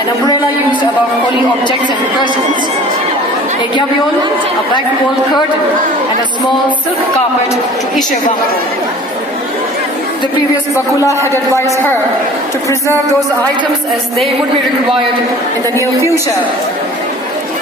an umbrella used above holy objects and persons, a gabion, a black wool curtain, and a small silk carpet to Ishevampo. The previous Bakula had advised her to preserve those items as they would be required in the near future.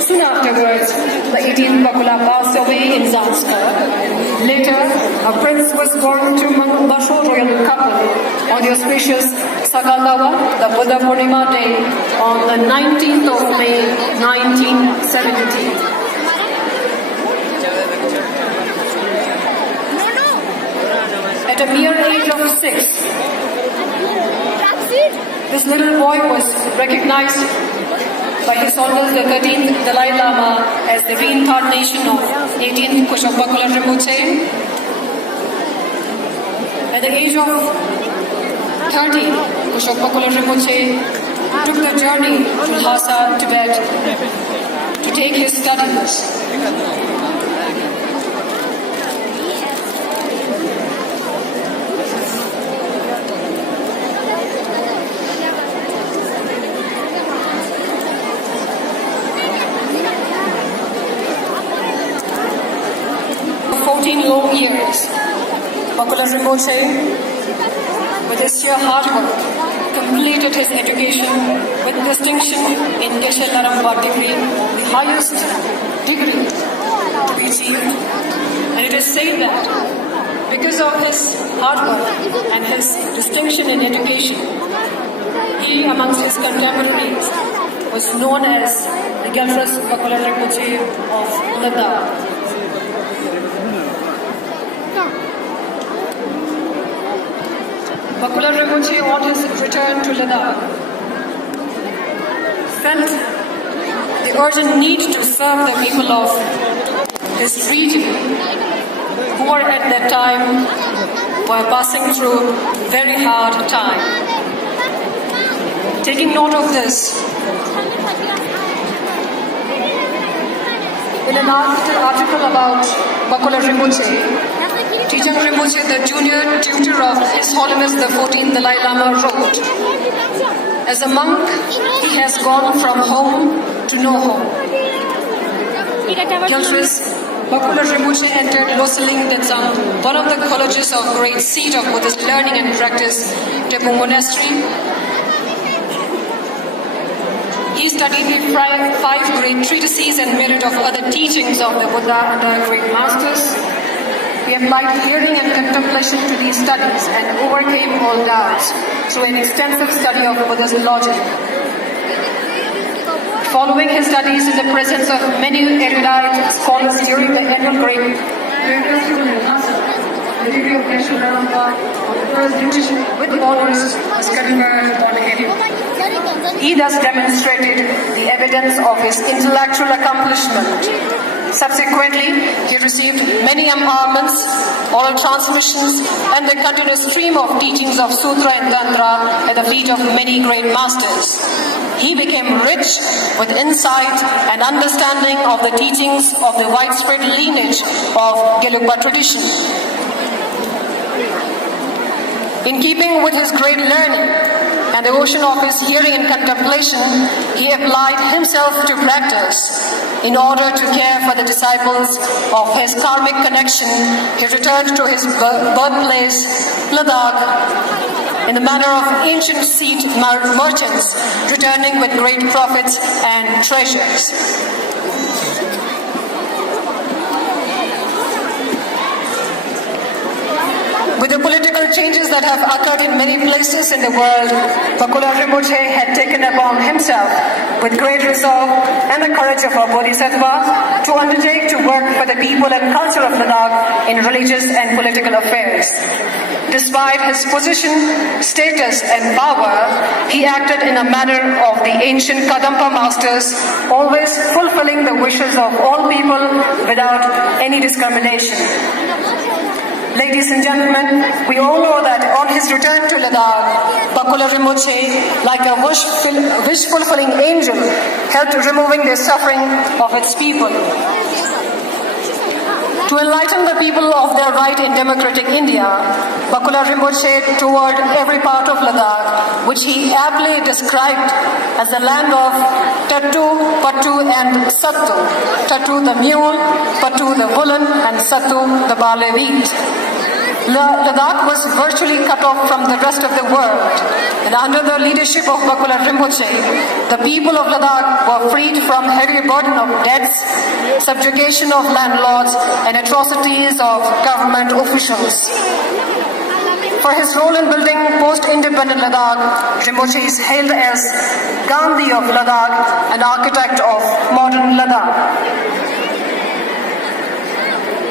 Soon afterwards, the 18th Bakula passed away in Zanskar. Later, a prince was born to Basho royal couple on the auspicious Sakalawa, the Buddha Purnima day, on the 19th of May, 1970. At a mere age of 6, this little boy was recognized by His Holiness the 13th Dalai Lama as the reincarnation of 18th Bakula Rimpoche. At the age of 30, Bakula Rimpoche took the journey to Lhasa, Tibet to take his studies. Long years, Bakula Rimpoche, with his sheer hard work, completed his education with distinction in Geshe Laramba degree, the highest degree to be achieved. And it is said that because of his hard work and his distinction in education, he, amongst his contemporaries, was known as the Gelfras Bakula Rimpoche of Ladakh. Bakula Rimpoche, on his return to Ladakh, felt the urgent need to serve the people of his region, who were at that time were passing through very hard time. Taking note of this, in an article about Bakula Rimpoche, Tijang Rimpoche, the junior tutor of His Holiness the 14th Dalai Lama, wrote, "As a monk, he has gone from home to no home." Gelfras Bakula Rimpoche entered Losaling Detsang, one of the colleges of great seat of Buddhist learning and practice, Tepu Monastery. He studied the 5 great treatises and myriad of other teachings of the Buddha under great masters. He applied hearing and contemplation to these studies and overcame all doubts through an extensive study of Buddhist logic. Following his studies in the presence of many erudite scholars during the annual great the degree of Geshe Laramba of the first division with honors was conferred upon him. He thus demonstrated the evidence of his intellectual accomplishment. Subsequently, he received many empowerments, oral transmissions, and the continuous stream of teachings of Sutra and Tantra at the feet of many great masters. He became rich with insight and understanding of the teachings of the widespread lineage of Gelugpa tradition. In keeping with his great learning and the ocean of his hearing and contemplation, he applied himself to practice. In order to care for the disciples of his karmic connection, he returned to his birthplace, Ladakh, in the manner of ancient seed merchants, returning with great profits and treasures. With the political changes that have occurred in many places in the world, Bakula Rimpoche had taken upon himself, with great resolve and the courage of a bodhisattva, to undertake to work for the people and culture of Ladakh in religious and political affairs. Despite his position, status, and power, he acted in a manner of the ancient Kadampa masters, always fulfilling the wishes of all people without any discrimination. Ladies and gentlemen, we all know that on his return to Ladakh, Bakula Rimpoche, like a wish-fulfilling angel, helped removing the suffering of its people. To To enlighten the people of their right in democratic India, Bakula Rimpoche toured every part of Ladakh, which he aptly described as the land of Tattu, Pattu and Sattu. Tattu the mule, Pattu the woolen and Sattu the barley wheat. Ladakh was virtually cut off from the rest of the world, and under the leadership of Bakula Rimpoche, the people of Ladakh were freed from heavy burden of debts, subjugation of landlords, and atrocities of government officials. For his role in building post-independent Ladakh, Rimpoche is hailed as Gandhi of Ladakh and architect of modern Ladakh.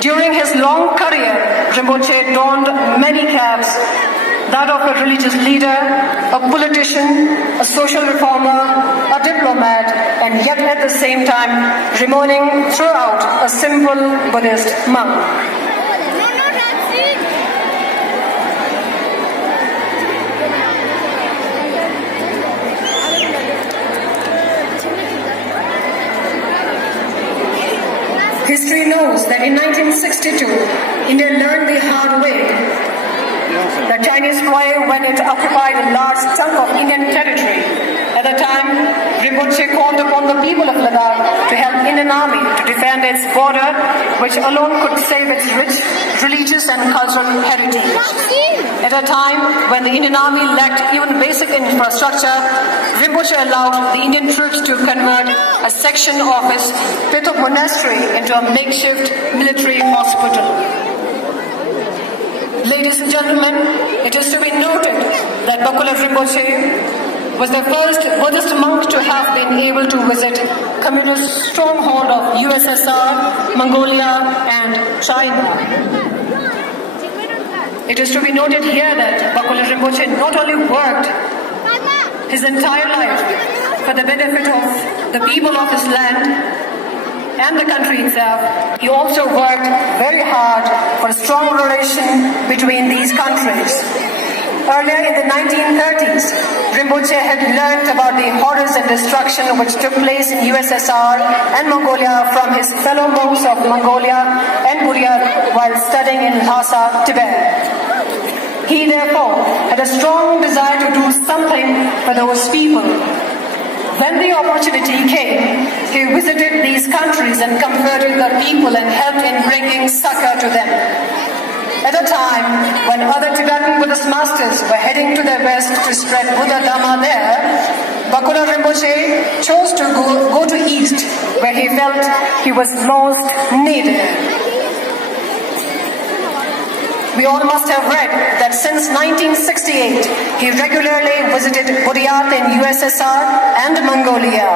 During his long career, Rimpoche donned many caps, that of a religious leader, a politician, a social reformer, a diplomat, and yet at the same time remaining throughout a simple Buddhist monk. History knows that in 1962, India learned the hard way. The Chinese fly when it occupied a large chunk of Indian territory. At the time, Rimpoche called upon the people of Ladakh to help Indian army to defend its border, which alone could save its rich religious and cultural heritage. At a time when the Indian army lacked even basic infrastructure, Rimpoche allowed the Indian troops to convert a section of his Pito monastery into a makeshift military hospital. Ladies and gentlemen, it is to be noted that Bakula Rimpoche was the first Buddhist monk to have been able to visit communist stronghold of USSR, Mongolia and China. It is to be noted here that Bakula Rimpoche not only worked his entire life for the benefit of the people of his land and the country itself, he also worked very hard for a strong relation between these countries. Earlier in the 1930s, Rimpoche had learned about the horrors and destruction which took place in USSR and Mongolia from his fellow monks of Mongolia and Burya while studying in Lhasa, Tibet. He therefore had a strong desire to do something for those people. When the opportunity came, he visited these countries and converted the people and helped in bringing succor to them. At a time when other Tibetan Buddhist masters were heading to the west to spread Buddha Dhamma there, Bakula Rimpoche chose to go to east, where he felt he was most needed. We all must have read that since 1968, he regularly visited Buryat in USSR and Mongolia.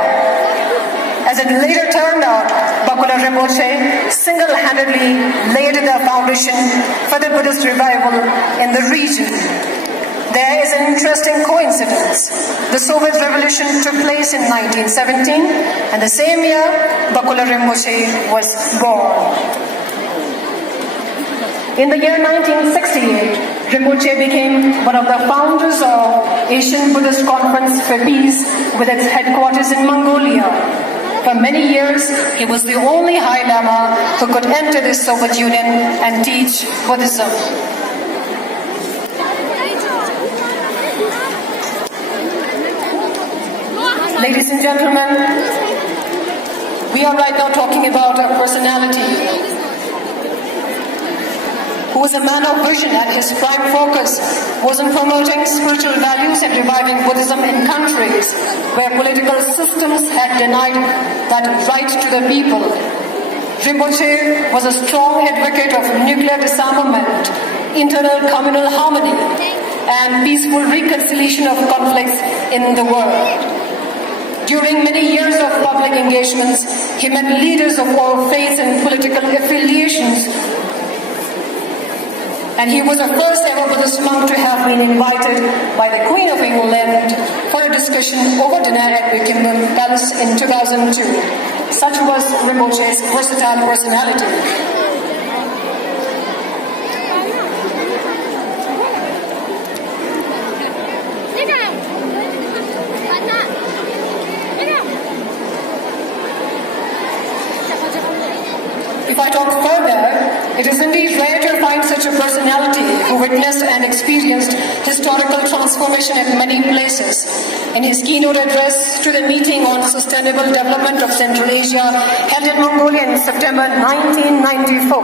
As it later turned out, Bakula Rimpoche single-handedly laid the foundation for the Buddhist revival in the region. There is an interesting coincidence. The Soviet Revolution took place in 1917, and the same year, Bakula Rimpoche was born. In the year 1968, Rimpoche became one of the founders of Asian Buddhist Conference for Peace with its headquarters in Mongolia. For many years, he was the only High Lama who could enter the Soviet Union and teach Buddhism. Ladies and gentlemen, we are right now talking about a personality who was a man of vision, and his prime focus was on promoting spiritual values and reviving Buddhism in countries where political systems had denied that right to the people. Rimpoche was a strong advocate of nuclear disarmament, internal communal harmony, and peaceful reconciliation of conflicts in the world. During many years of public engagements, he met leaders of all faiths and political affiliations, and he was the first ever Buddhist monk to have been invited by the Queen of England for a discussion over dinner at Buckingham Palace in 2002. Such was Rimpoche's versatile personality. If I talk further, It is indeed rare to find such a personality who witnessed and experienced historical transformation in many places. In his keynote address to the meeting on sustainable development of Central Asia held in Mongolia in September 1994,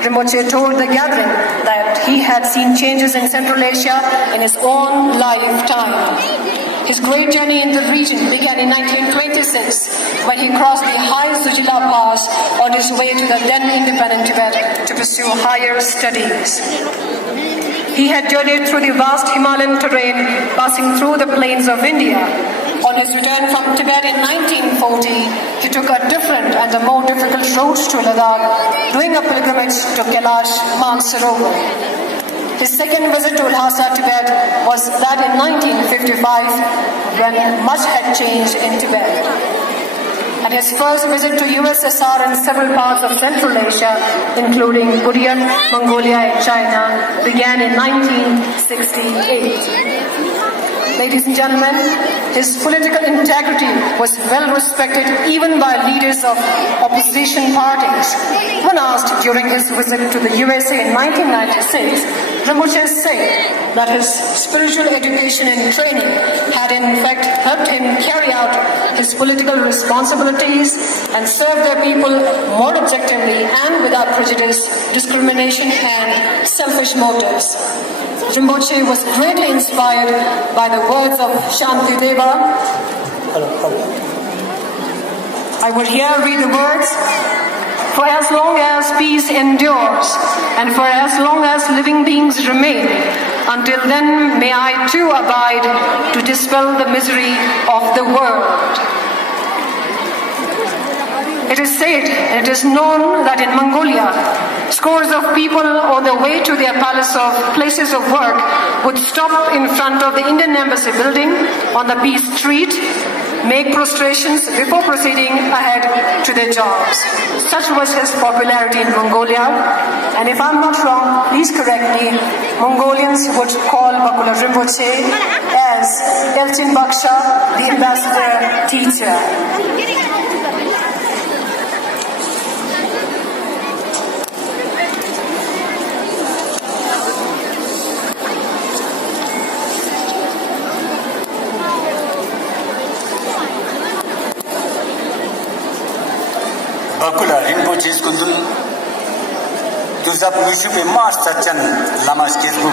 Rimpoche told the gathering that he had seen changes in Central Asia in his own lifetime. His great journey in the region began in 1926 when he crossed the high Sujila Pass on his way to the then independent Tibet to pursue higher studies. He had journeyed through the vast Himalayan terrain, passing through the plains of India. On his return from Tibet in 1940, he took a different and a more difficult route to Ladakh, doing a pilgrimage to Kailash Mansarovar. His second visit to Lhasa, Tibet was that in 1955 when much had changed in Tibet. And his first visit to USSR and several parts of Central Asia, including Buryan, Mongolia and China, began in 1968. Ladies and gentlemen, his political integrity was well respected even by leaders of opposition parties. When asked during his visit to the USA in 1996, Rimpoche said that his spiritual education and training had in fact helped him carry out his political responsibilities and serve the people more objectively and without prejudice, discrimination and selfish motives. Rimpoche was greatly inspired by the words of Shantideva. I would here read the words. For as long as peace endures, and for as long as living beings remain, until then may I too abide to dispel the misery of the world. It is said, and it is known that in Mongolia, scores of people on their way to their places of work would stop in front of the Indian Embassy building on the Peace Street, make prostrations before proceeding ahead to their jobs. Such was his popularity in Mongolia, and if I'm not wrong, please correct me, Mongolians would call Bakula Rimpoche as Elchin Baksha, the ambassador teacher. Bakula Rimpoche skundun tuzap lushupe mas sachan lamas kesbu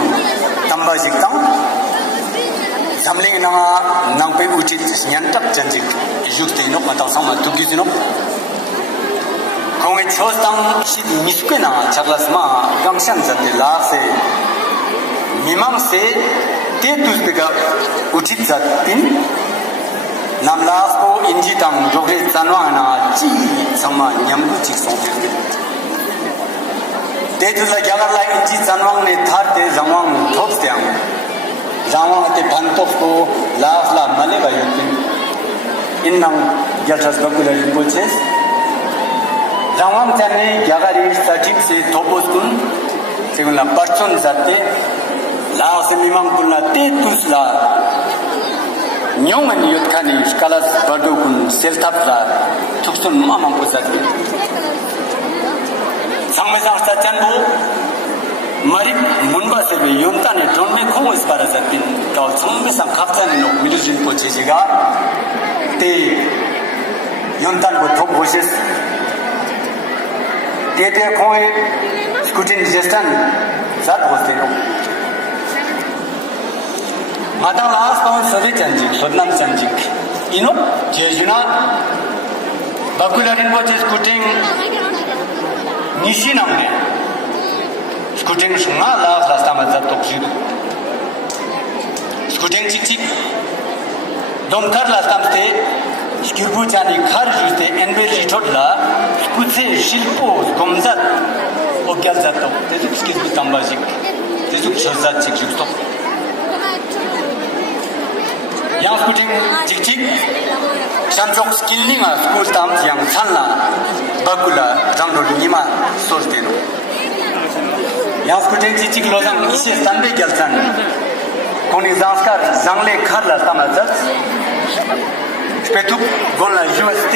tamba jiktang zamling nanga nangpe uchit nyantak janjik yukte nok matang sama tugizinok konge chostang shid miskwe na chaglas ma gamshan zate la se mimam se te tuzbega uchit zatin namlas ko inji tang jogre zanwa na chi sama nyambu chik songpe te tuzla gyagar la inji zanwang ne thar te zamwang thops te ang zamwang te bhantok ko las la male ba yutin innang gyalchas Bakula Rimpoche zamwang tane gyagari sajib se thopos kun según la parchon zate la se mimang kunna te tuzla nyongan yotkani skalas badukun seltapla tuksun mamang pusat sangmesang sachanbu marip munba sebe yontane donme khongos parazatin taw sangmesang khapchani no milujin pochejega te yontan bo thop boses te khoi skutin gestan zat hosteno Madang last pound Soviet Janjik, Sodnam Janjik. You know, Jejuna Bakula Rimpoche scooting Nishinamne. Scooting Shunga last time at that Tokshidu. Scooting Chichik Domtar last time stay, Skirbuchani Karjuste, Enbeli Todla, Skutse, Shilpo, Gomzat, Okalzato, Tezuk Skirbu Tambajik, Tezuk Shozat Chikstop. Yang scooting jik Shanjok skilling a school tams yang Sanla Bakula Jamno Nima Sorteno. Yang scooting jik lozang isi Sunday Gelsan Koni Zanskar Zangle Karla Tamazat Spetuk Gola UST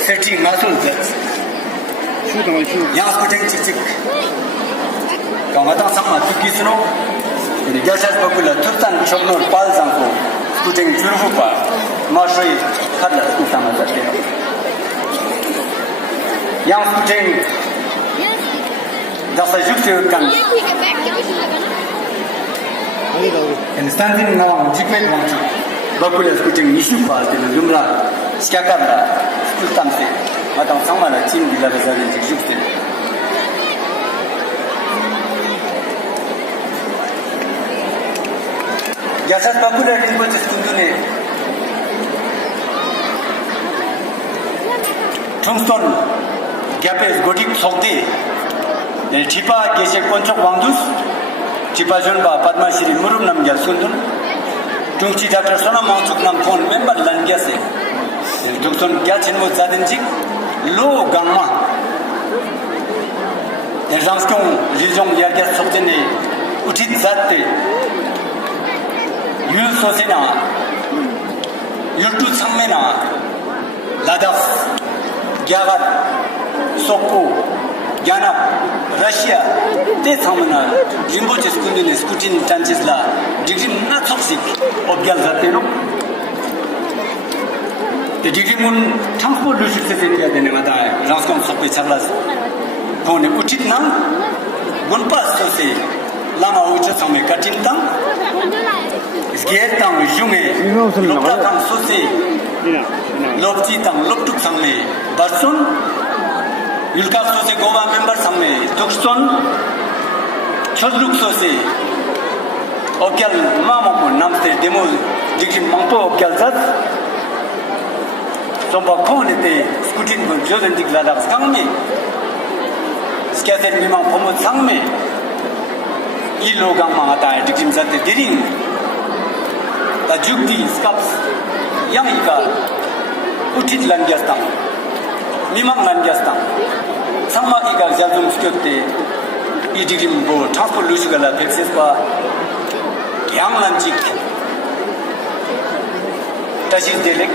City Masul Zats yang skuting cik kamatang sama tuki suno ini jasad bakula tutan choknor pal sangko skuting jurufu pa masoi khadla sama jate yang skuting dasa yukte kan and standing now jikmet wangchu bakula skuting nishu pa de lumra skakara skutamse matang sama la chim bila bazar jikte jasad bakula Rimpoche skundune Tungston gapes godik sokde thipa gesek ponchok wangdus thipa jonba padma shri murum nam gya sundun tungchi dr sona mangchuk nam phone member lan gya se tungston gya chenmo zadin jik lo gamma jamskong rijong yarga sokjene uthit zatte yul sosena yultu samena Ladakh gyagat sokko gyanap Russia te samana Rimpoche skundune skutin chances la degree na toxic obgyal zateno the degree mun thampo lusit se ya dene mata raskom sokpe chaglas phone utit nam gunpas sose lama ucha same katin tang Sgiet tang junge lopta tang sose lopti tang loptuk same barson yulka sose gowa member same tukston chodluk sose okyal mama ko namte demo dikri mangpo okyal zat somba kone te skutin ko joden dik Ladakh skangme skyaten mimang pomo sangme ilo gamma ata dikrim zat diring ta jugdi skaps yang ika utit langyastang mimang langyastang sama ika jadum skyote idigim bo transport lusugala pexes pa yang lanjik tashi delex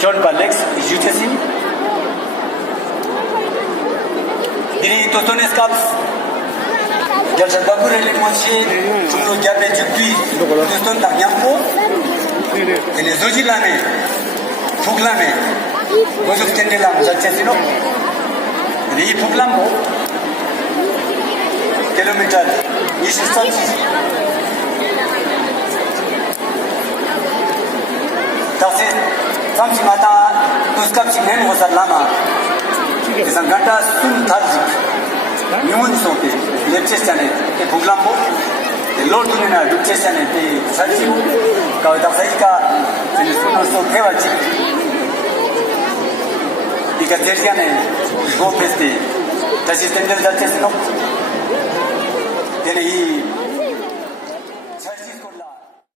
John Balex jutesim diri totones caps jasad bakula Rimpoche tuno jabe jukti toston tak nyampo ene zojilane fuglane gozuk tendelam zatchesino ri fuglambo kilometer distance tase samsi mata uskap sinen hosar lama isan ganta sun tarjik nyumun sote lecces chane te fuglambo lord tunena lecces chane te sarji ka dasaika suno so thewachi dika terjane go peste tasi tendel zacchesino tene